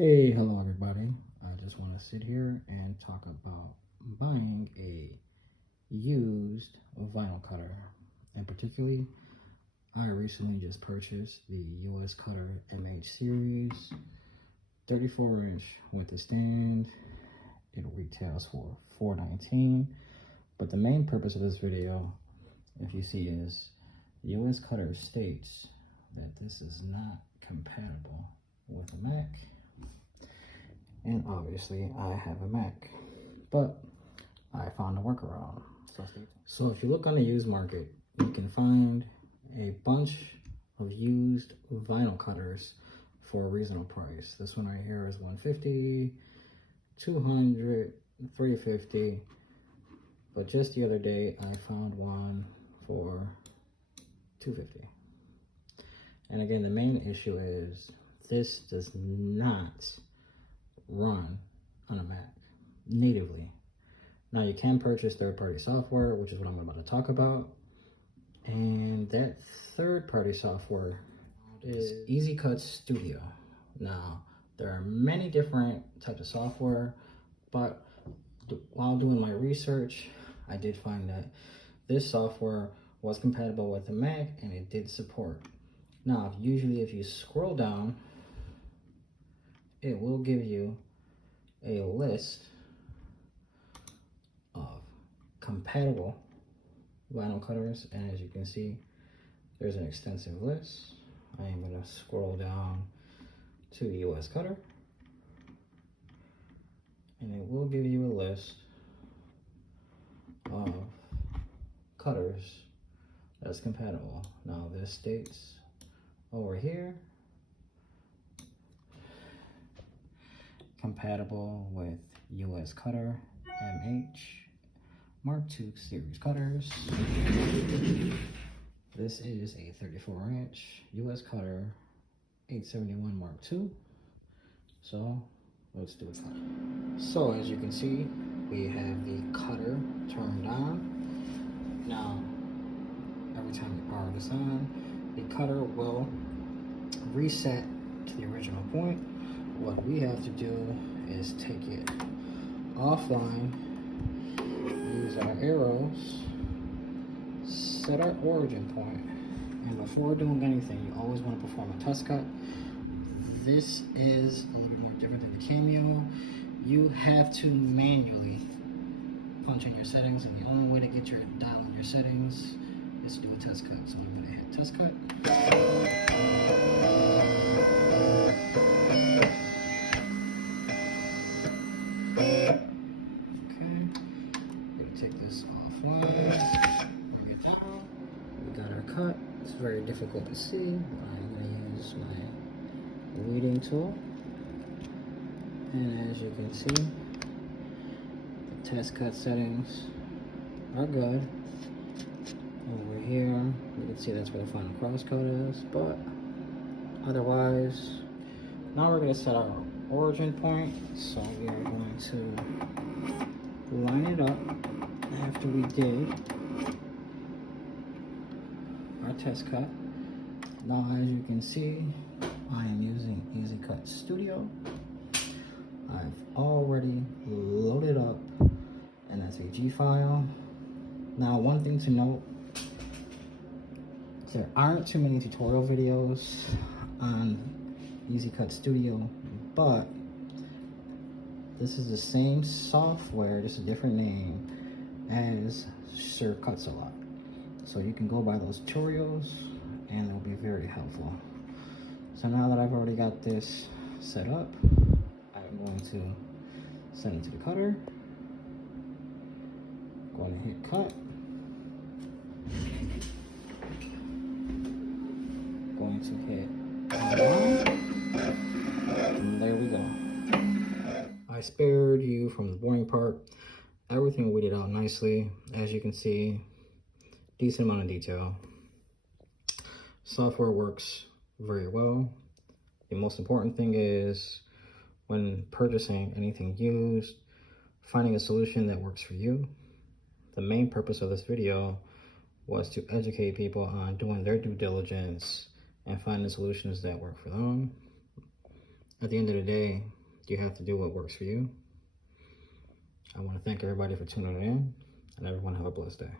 Hey, hello everybody. I just want to sit here and talk about buying a used vinyl cutter. And particularly, I recently just purchased the US Cutter MH series 34-inch with a stand. It retails for $4.19. But the main purpose of this video, if you see, is US Cutter states that this is not compatible with a Mac. And obviously I have a Mac, but I found a workaround. So if you look on the used market, you can find a bunch of used vinyl cutters for a reasonable price. This one right here is $150, $200, $350. But just the other day I found one for $250. And again, the main issue is this does not run on a Mac natively. Now you can purchase third-party software, which is what I'm about to talk about. And that third-party software is EasyCut Studio. Now, there are many different types of software, but while doing my research, I did find that this software was compatible with the Mac and it did support. Now, usually if you scroll down, it will give you a list of compatible vinyl cutters, and as you can see, there's an extensive list. I am going to scroll down to US Cutter, and it will give you a list of cutters that's compatible. Now this states over here, compatible with US Cutter MH Mark II series cutters. This is a 34-inch US Cutter 871 Mark II. So let's do it. So as you can see, we have the cutter turned on. Now, every time you power this on, the cutter will reset to the original point. What we have to do is take it offline, use our arrows, set our origin point, and before doing anything, you always want to perform a test cut. This is a little bit more different than the Cameo. You have to manually punch in your settings, and the only way to get your dial in your settings is to do a test cut. So I'm going to hit test cut. Take this offline, bring it down. We got our cut. It's very difficult to see, but I'm going to use my weeding tool. And as you can see, the test cut settings are good. Over here, you can see that's where the final crosscut is, but otherwise, now we're going to set our origin point. So we are going to line it up after we did our test cut. Now as you can see, I am using EasyCut Studio. I've already loaded up an SVG file. Now one thing to note, there aren't too many tutorial videos on EasyCut Studio, but this is the same software, just a different name, as Sir Cuts-A-Lot. So you can go by those tutorials and they'll be very helpful. So now that I've already got this set up, I'm going to send it to the cutter. Going to hit cut. Going to hit online. And there we go. I spared you from the boring part. Everything weeded out nicely. As you can see, decent amount of detail. Software works very well. The most important thing is when purchasing anything used, finding a solution that works for you. The main purpose of this video was to educate people on doing their due diligence and finding solutions that work for them. at the end of the day, you have to do what works for you. I want to thank everybody for tuning in, and everyone have a blessed day.